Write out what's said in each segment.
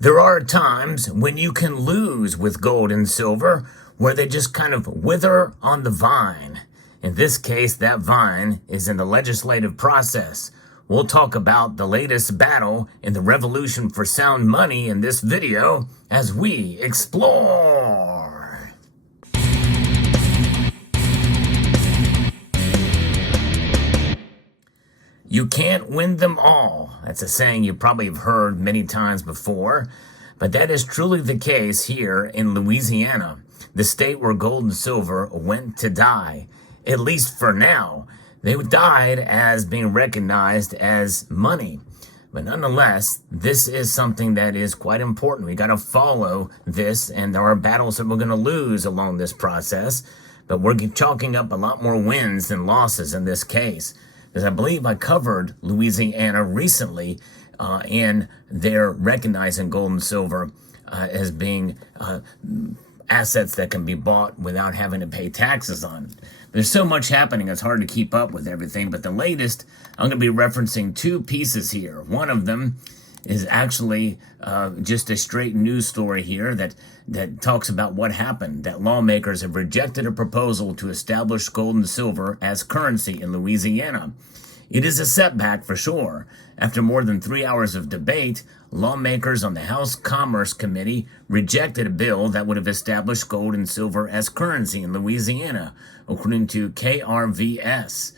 There are times when you can lose with gold and silver where they just kind of wither on the vine. In this case, that vine is in the legislative process. We'll talk about the latest battle in the revolution for sound money in this video as we explore. You can't win them all. That's a saying you probably have heard many times before, but that is truly the case here in Louisiana, the state where gold and silver went to die, at least for now. They died as being recognized as money. But nonetheless, this is something that is quite important. We got to follow this, and there are battles that we're going to lose along this process, but we're chalking up a lot more wins than losses in this case. Because I believe I covered Louisiana recently, and they're recognizing gold and silver as being assets that can be bought without having to pay taxes on. There's so much happening, it's hard to keep up with everything, but the latest, I'm going to be referencing two pieces here. One of them is actually just a straight news story here that talks about what happened, that lawmakers have rejected a proposal to establish gold and silver as currency in Louisiana. It is a setback for sure. After more than 3 hours of debate, lawmakers on the House Commerce Committee rejected a bill that would have established gold and silver as currency in Louisiana, according to KRVS,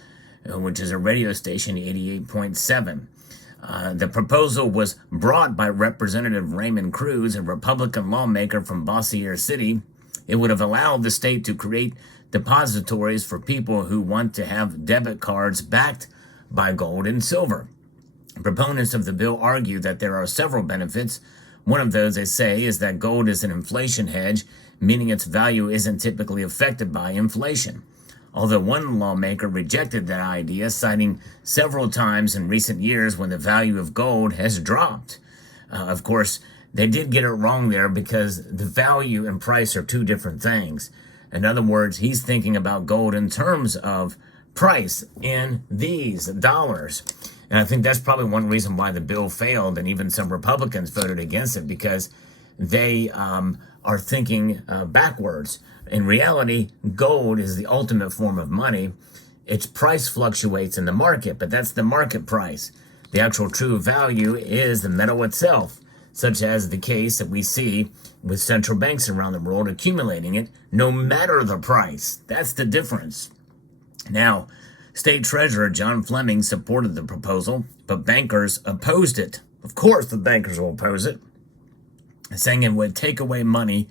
which is a radio station, 88.7. The proposal was brought by Representative Raymond Cruz, a Republican lawmaker from Bossier City. It would have allowed the state to create depositories for people who want to have debit cards backed by gold and silver. Proponents of the bill argue that there are several benefits. One of those, they say, is that gold is an inflation hedge, meaning its value isn't typically affected by inflation. Although one lawmaker rejected that idea, citing several times in recent years when the value of gold has dropped. Of course, they did get it wrong there because the value and price are two different things. In other words, he's thinking about gold in terms of price in these dollars. And I think that's probably one reason why the bill failed, and even some Republicans voted against it, because they are thinking backwards. In reality, gold is the ultimate form of money. Its price fluctuates in the market, but that's the market price. The actual true value is the metal itself, such as the case that we see with central banks around the world accumulating it, no matter the price. That's the difference. Now, State Treasurer John Fleming supported the proposal, but bankers opposed it. Of course the bankers will oppose it, saying it would take away money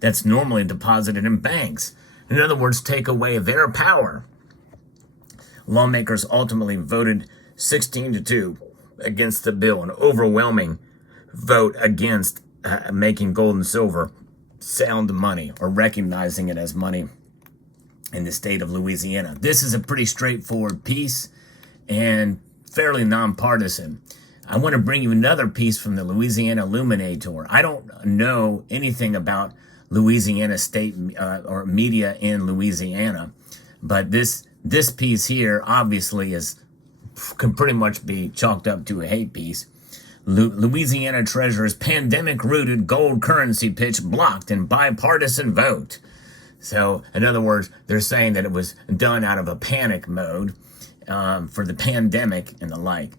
that's normally deposited in banks. In other words, take away their power. Lawmakers ultimately voted 16-2 against the bill, an overwhelming vote against making gold and silver sound money or recognizing it as money in the state of Louisiana. This is a pretty straightforward piece and fairly nonpartisan. I want to bring you another piece from the Louisiana Illuminator. I don't know anything about Louisiana state or media in Louisiana, but this piece here obviously can pretty much be chalked up to a hate piece. Louisiana Treasurer's pandemic-rooted gold currency pitch blocked in bipartisan vote. So, in other words, they're saying that it was done out of a panic mode for the pandemic and the like.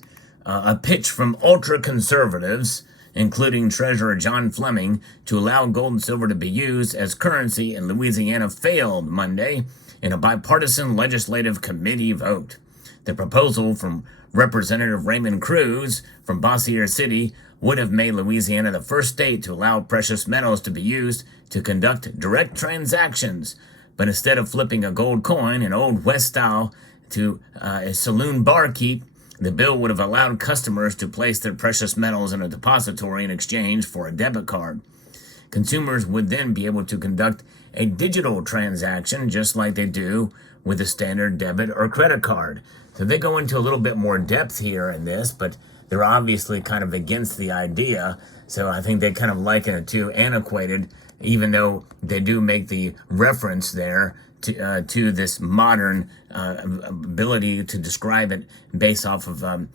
A pitch from ultra-conservatives, including Treasurer John Fleming, to allow gold and silver to be used as currency in Louisiana failed Monday in a bipartisan legislative committee vote. The proposal from Representative Raymond Cruz from Bossier City would have made Louisiana the first state to allow precious metals to be used to conduct direct transactions. But instead of flipping a gold coin in Old West style to a saloon barkeep, the bill would have allowed customers to place their precious metals in a depository in exchange for a debit card. Consumers would then be able to conduct a digital transaction just like they do with a standard debit or credit card. So they go into a little bit more depth here in this, but they're obviously kind of against the idea. So I think they kind of liken it to antiquated, even though they do make the reference there to this modern ability to describe it based off of a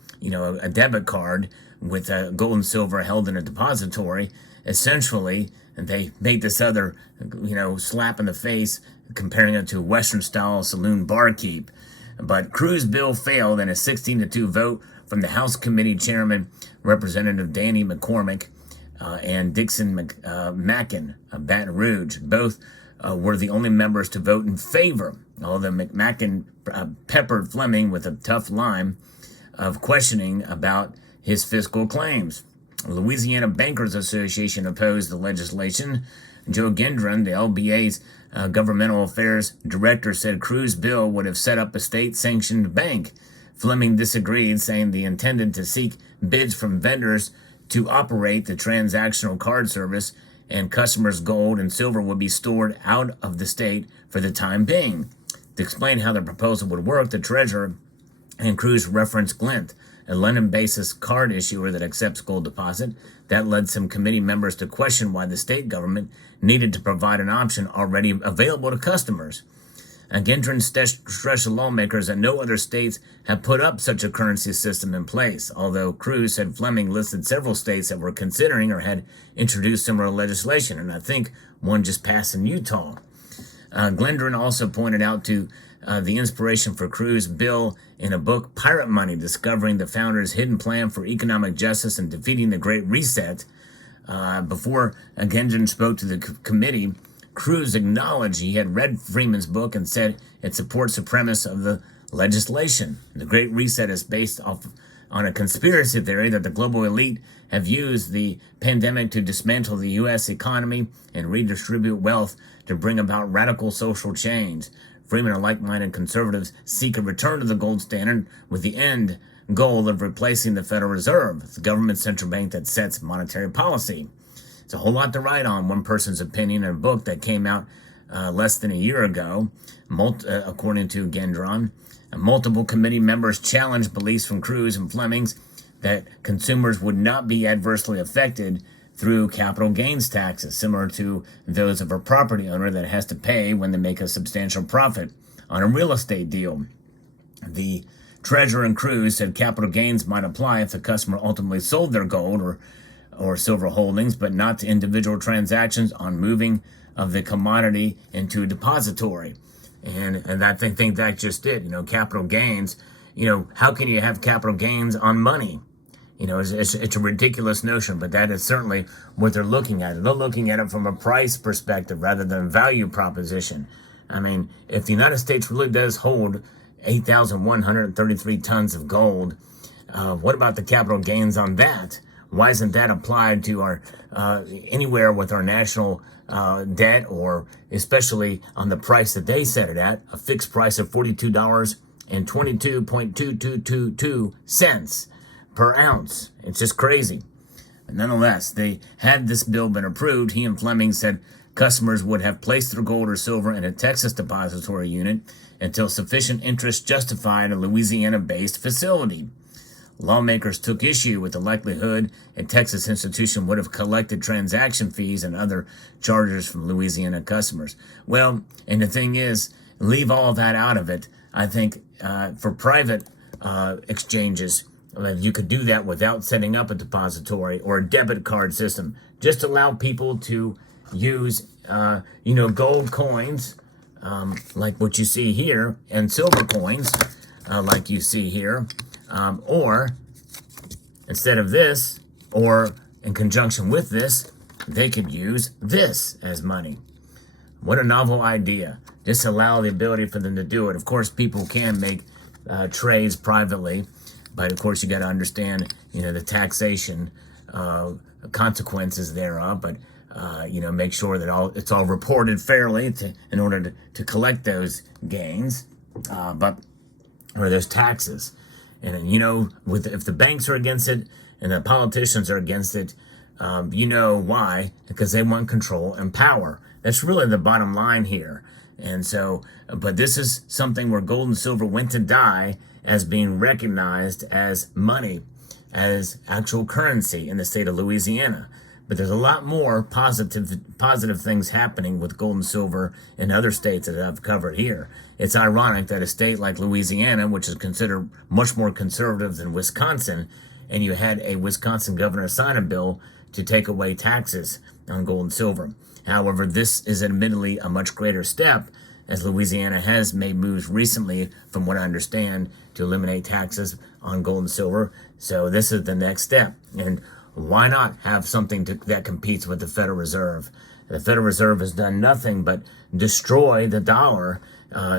debit card. with gold and silver held in a depository. Essentially, and they made this other, slap in the face, comparing it to Western-style saloon barkeep. But Cruz' bill failed in a 16-2 vote from the House Committee Chairman, Representative Danny McCormick, and Dixon Mackin of Baton Rouge. Both were the only members to vote in favor, although Mackin peppered Fleming with a tough line of questioning about his fiscal claims. Louisiana Bankers Association opposed the legislation. Joe Gendron, the LBA's governmental affairs director, said Cruz' bill would have set up a state-sanctioned bank. Fleming disagreed, saying they intended to seek bids from vendors to operate the transactional card service, and customers' gold and silver would be stored out of the state for the time being. To explain how the proposal would work, the treasurer and Cruz referenced Glint, a London-based card issuer that accepts gold deposit. That led some committee members to question why the state government needed to provide an option already available to customers. Gendron stressed lawmakers that no other states have put up such a currency system in place, although Cruz said Fleming listed several states that were considering or had introduced similar legislation, and I think one just passed in Utah. Gendron also pointed out to the inspiration for Cruz' bill in a book, Pirate Money, Discovering the Founder's Hidden Plan for Economic Justice and Defeating the Great Reset. Before Gendron spoke to the committee, Cruz acknowledged he had read Freeman's book and said it supports the premise of the legislation. The Great Reset is based on a conspiracy theory that the global elite have used the pandemic to dismantle the U.S. economy and redistribute wealth to bring about radical social change. Freeman and like-minded conservatives seek a return to the gold standard with the end goal of replacing the Federal Reserve, the government central bank that sets monetary policy. It's a whole lot to write on one person's opinion in a book that came out less than a year ago, according to Gendron. Multiple committee members challenged beliefs from Cruz and Fleming's that consumers would not be adversely affected through capital gains taxes, similar to those of a property owner that has to pay when they make a substantial profit on a real estate deal. The treasurer and Cruz said capital gains might apply if the customer ultimately sold their gold or silver holdings, but not to individual transactions on moving of the commodity into a depository. And I think that's just it. Capital gains, how can you have capital gains on money? It's a ridiculous notion, but that is certainly what they're looking at. They're looking at it from a price perspective rather than value proposition. I mean, if the United States really does hold 8,133 tons of gold, what about the capital gains on that? Why isn't that applied to our anywhere with our national debt, or especially on the price that they set it at, a fixed price of $42.2222 per ounce? It's just crazy. But nonetheless, had this bill been approved, he and Fleming said customers would have placed their gold or silver in a Texas depository unit until sufficient interest justified a Louisiana-based facility. Lawmakers took issue with the likelihood a Texas institution would have collected transaction fees and other charges from Louisiana customers. Well, and the thing is, leave all that out of it. I think for private exchanges, you could do that without setting up a depository or a debit card system. Just allow people to use, gold coins, like what you see here, and silver coins, like you see here, or instead of this, or in conjunction with this, they could use this as money. What a novel idea. Just allow the ability for them to do it. Of course, people can make trades privately, but of course you got to understand, the taxation consequences thereof. But make sure that it's all reported fairly in order to collect those gains, or those taxes. And if the banks are against it and the politicians are against it, why? Because they want control and power. That's really the bottom line here. And so, but this is something where gold and silver went to die as being recognized as money, as actual currency in the state of Louisiana. But there's a lot more positive things happening with gold and silver in other states that I've covered here. It's ironic that a state like Louisiana, which is considered much more conservative than Wisconsin, and you had a Wisconsin governor sign a bill to take away taxes on gold and silver. However, this is admittedly a much greater step, as Louisiana has made moves recently, from what I understand, to eliminate taxes on gold and silver. So this is the next step. And why not have something that competes with the Federal Reserve? The Federal Reserve has done nothing but destroy the dollar,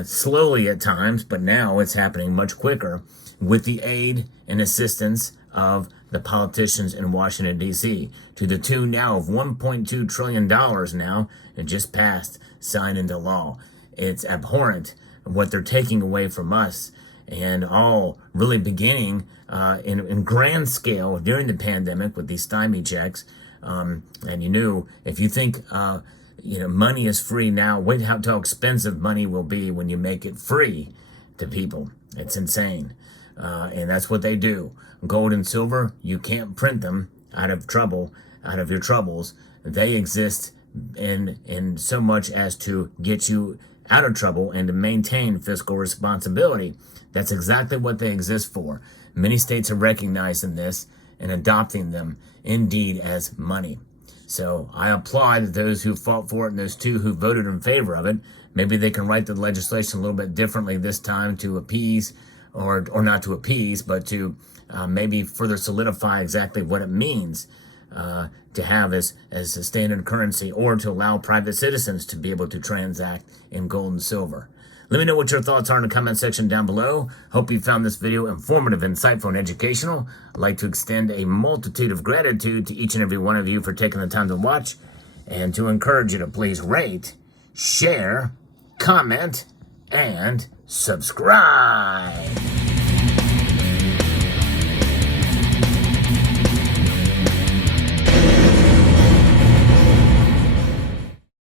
slowly at times, but now it's happening much quicker with the aid and assistance of the politicians in Washington, D.C., to the tune now of $1.2 trillion now. It just passed, signed into law. It's abhorrent what they're taking away from us, and all really beginning in grand scale during the pandemic with these stymie checks. And if you think money is free now, wait how expensive money will be when you make it free to people. It's insane. And that's what they do. Gold and silver, you can't print them out of your troubles. They exist in so much as to get you out of trouble and to maintain fiscal responsibility. That's exactly what they exist for. Many states are recognizing this and adopting them indeed as money. So I applaud those who fought for it and those two who voted in favor of it. Maybe they can write the legislation a little bit differently this time to appease, or not to appease, but to maybe further solidify exactly what it means to have as a standard currency, or to allow private citizens to be able to transact in gold and silver. Let me know what your thoughts are in the comment section down below. Hope you found this video informative, insightful, and educational. I'd like to extend a multitude of gratitude to each and every one of you for taking the time to watch, and to encourage you to please rate, share, comment, and subscribe.